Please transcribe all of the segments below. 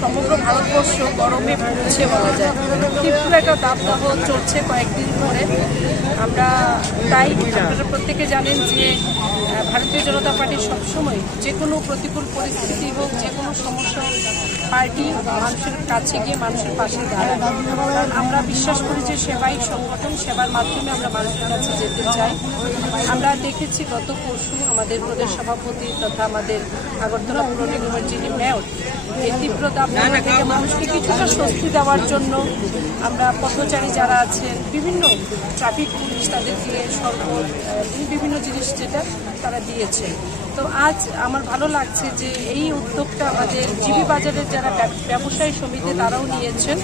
সমগ্র ভারতবর্ষ গরমে ভুগছে বলা যায়। তীব্র একটা দাবদাহ চলছে কয়েকদিন ধরে। আমরা তাই আপনারা প্রত্যেকে জানেন যে ভারতীয় জনতা পার্টি সবসময় যে কোনো প্রতিকূল পরিস্থিতি হোক, যে কোনো সমস্যা পার্টি মানুষের কাছে গিয়ে মানুষের পাশে দাঁড়ায়। কারণ আমরা বিশ্বাস করি যে সেবাই সংগঠন, সেবার মাধ্যমে আমরা মানুষের কাছে যেতে চাই। আমরা দেখেছি গত পরশু আমাদের প্রদেশ সভাপতি তথা আমাদের আগরতলা পৌর নিগমের যিনি মেয়র, এই তীব্র দাবদাহ থেকে মানুষকে কিছুটা স্বস্তি দেওয়ার জন্য আমরা পথচারী যারা আছেন, বিভিন্ন ট্রাফিক পুলিশ তাদেরকে শরবত, বিভিন্ন জিনিস যেটা তারা দিয়েছে। তো আজ আমার ভালো লাগছে যে এই উদ্যোগটা আমাদের জিবি বাজারের যারা ব্যবসায়ী সমিতি তারাও নিয়েছেন।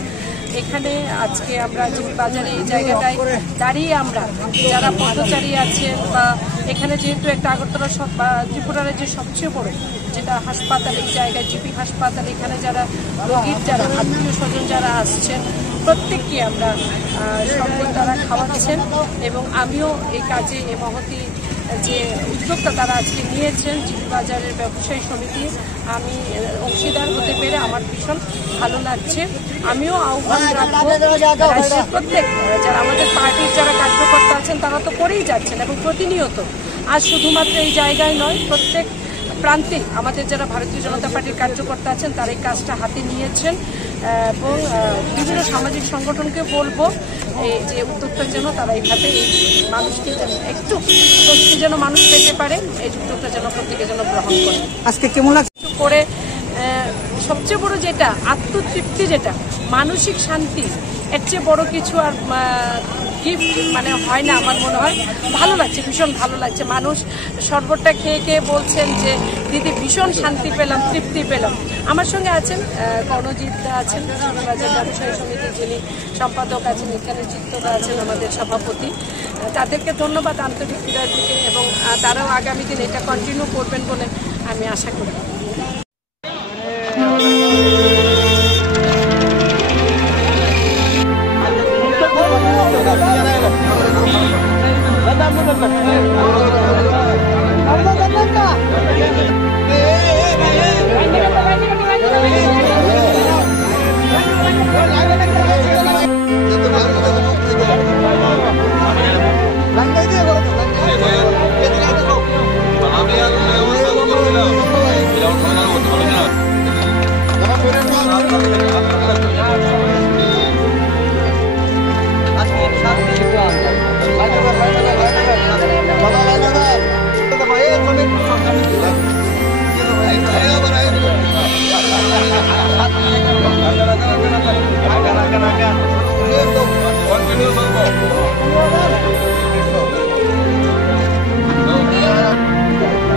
এখানে আজকে আমরা জিবি বাজারে এই জায়গাটায় দাঁড়িয়ে আমরা যারা পথচারী আছেন বা এখানে যেহেতু একটা আগরতলা বা ত্রিপুরার যে সবচেয়ে বড় যেটা হাসপাতাল, এই জায়গায় জিবি হাসপাতাল, এখানে যারা রোগীর যারা আত্মীয় স্বজন যারা আসছেন প্রত্যেককে আমরা সম্পদ দ্বারা খাওয়াচ্ছেন। এবং আমিও এই কাজে এই মহতি যে উদ্যোগটা তারা আজকে নিয়েছেন জিবি বাজারের ব্যবসায়ী সমিতি, আমি অংশীদার হতে পেরে আমার ভীষণ ভালো লাগছে। আমিও আহ্বান রাখবো রাজ্যের প্রত্যেক যারা আমাদের পার্টির যারা কার্যকর্তা আছেন তারা তো করেই যাচ্ছেন এবং প্রতিনিয়ত, আজ শুধুমাত্র এই জায়গায় নয়, প্রত্যেক প্রান্তে আমাদের যারা ভারতীয় জনতা পার্টির কার্যকর্তা আছেন তারা এই কাজটা হাতে নিয়েছেন। এবং বিভিন্ন সামাজিক সংগঠনকে বলবো এই যে উদ্যোগটা যেন তারা এইভাবে মানুষকে একটু স্বস্তি যেন মানুষ পেতে পারে, এই উদ্যোগটা যেন প্রত্যেকে যেন গ্রহণ করে। আজকে কেমন লাগছে করে সবচেয়ে বড় যেটা আত্মতৃপ্তি, যেটা মানসিক শান্তি, এর চেয়ে বড় কিছু আর গিফট মানে হয় না আমার মনে হয়। ভালো লাগছে, ভীষণ ভালো লাগছে। মানুষ শরবতটা খেয়ে খেয়ে বলছেন যে দিদি ভীষণ শান্তি পেলাম, তৃপ্তি পেলাম। আমার সঙ্গে আছেন কর্ণজিৎ আছেন, বাজার ব্যবসায়ী সমিতির যিনি সম্পাদক আছেন, এখানে চিত্তরা আছেন আমাদের সভাপতি। তাদেরকে ধন্যবাদ আন্তরিক হৃদয় থেকে, এবং তারাও আগামী দিন এটা কন্টিনিউ করবেন বলে আমি আশা করি।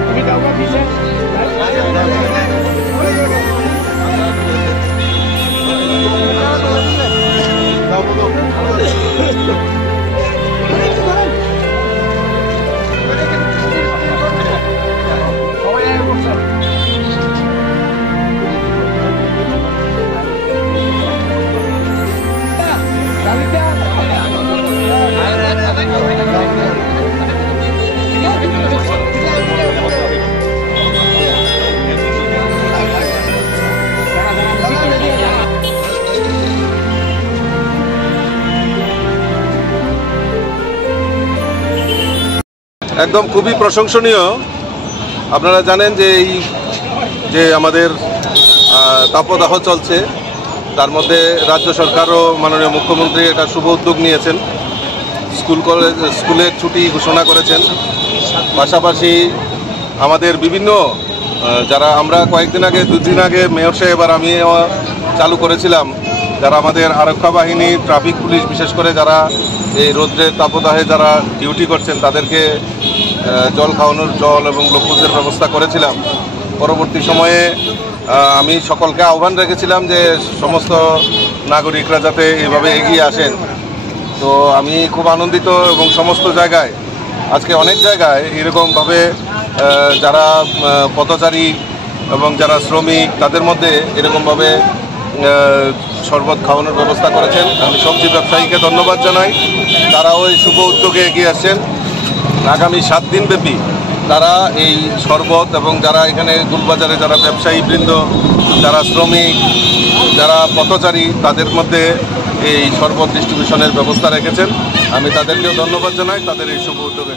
Kami daw ka একদম খুবই প্রশংসনীয়। আপনারা জানেন যে এই যে আমাদের তাপদাহ চলছে, তার মধ্যে রাজ্য সরকারও মাননীয় মুখ্যমন্ত্রী একটা শুভ উদ্যোগ নিয়েছেন, স্কুলের ছুটি ঘোষণা করেছেন। পাশাপাশি আমাদের বিভিন্ন যারা আমরা কয়েকদিন আগে 2 দিন আগে মেয়র সাহেব আর আমি চালু করেছিলাম, যারা আমাদের আরক্ষা বাহিনী, ট্রাফিক পুলিশ, বিশেষ করে যারা এই রৌদ্রের তাপদাহে যারা ডিউটি করছেন তাদেরকে জল খাওয়ানোর জল এবং গ্লুকোজের ব্যবস্থা করেছিলাম। পরবর্তী সময়ে আমি সকলকে আহ্বান রেখেছিলাম যে সমস্ত নাগরিকরা যাতে এইভাবে এগিয়ে আসেন। তো আমি খুব আনন্দিত এবং সমস্ত জায়গায় আজকে অনেক জায়গায় এরকমভাবে যারা পথচারী এবং যারা শ্রমিক তাদের মধ্যে এরকমভাবে শরবত খাওয়ানোর ব্যবস্থা করেছেন। আমি সবজি ব্যবসায়ীকে ধন্যবাদ জানাই, তারাও এই শুভ উদ্যোগে এগিয়ে আসছেন। আগামী 7 দিন ব্যাপী তারা এই শরবত এবং যারা এখানে গুলবাজারে যারা ব্যবসায়ী বৃন্দ, যারা শ্রমিক, যারা পথচারী তাদের মধ্যে এই শরবত ডিস্ট্রিবিউশনের ব্যবস্থা রেখেছেন। আমি তাদেরকেও ধন্যবাদ জানাই তাদের এই শুভ উদ্যোগে।